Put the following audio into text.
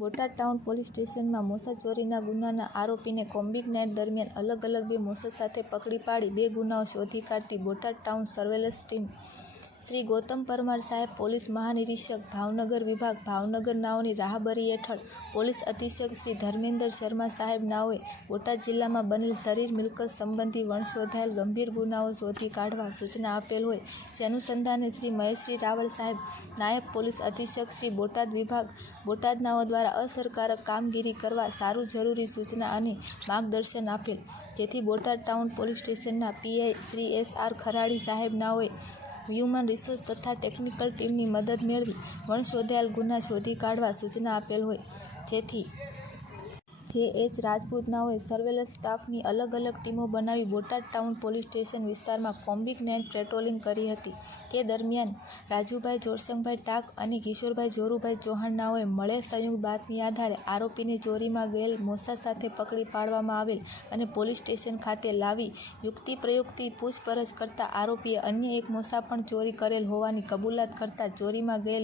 Botad town police સ્ટેશનમાં મોસા ચોરીના ગુનાના આરોપીને કોમ્બિંગ નાઇટ દરમિયાન અલગ અલગ 2 મોસા સાથે પકડી પાડી 2 ગુનાઓ શોધી કાઢતી Botad town surveillance team Shri Gautam Parmar સાહેબ પોલીસ મહાનિરીક્ષક ભાવનગર વિભાગ ભાવનગર નાઓની રાહબરી હેઠળ પોલીસ અધિક્ષક શ્રી ધર્મેન્દ્ર શર્મા સાહેબ નાઓએ બોટાદ જિલ્લામાં બનેલ શરીર મિલકત સંબંધી વણશોધાયેલ ગંભીર ગુનાઓ શોધી કાઢવા સૂચના આપેલ હોય જે અનુસંધાને શ્રી મહેશશ્રી રાવળ સાહેબ નાયબ પોલીસ અધિક્ષક શ્રી બોટાદ વિભાગ બોટાદ નાઓ દ્વારા અસરકારક કામગીરી કરવા સારું જરૂરી સૂચના અને માર્ગદર્શન આપેલ, જેથી બોટાદ ટાઉન પોલીસ સ્ટેશનના પીઆઈ શ્રી એસ.આર. ખરાડી સાહેબ નાઓએ હ્યુમન રિસોર્સ તથા ટેકનિકલ ટીમની મદદ મેળવી વણશોધાયેલ ગુના શોધી કાઢવા સૂચના આપેલ હોય, જેથી જે.એચ. રાજપૂત નાઓએ સર્વેલન્સ સ્ટાફની અલગ અલગ ટીમો બનાવી બોટાદ ટાઉન પોલીસ સ્ટેશન વિસ્તારમાં કોમ્બિંગ નાઇટ પેટ્રોલિંગ કરી હતી. તે દરમિયાન રાજુભાઈ જોરસંગભાઈ ટાંક અને કિશોરભાઈ જોરુભાઈ ચૌહાણ નાઓએ મળેલ સંયુક્ત બાતમી આધારે આરોપીને ચોરીમાં ગયેલ મોસા સાથે પકડી પાડવામાં આવેલ અને પોલીસ સ્ટેશન ખાતે લાવી યુક્તિ પ્રયુક્તિ પૂછપરછ કરતા આરોપીએ અન્ય એક મોસા પણ ચોરી કરેલ હોવાની કબૂલાત કરતા ચોરીમાં ગયેલ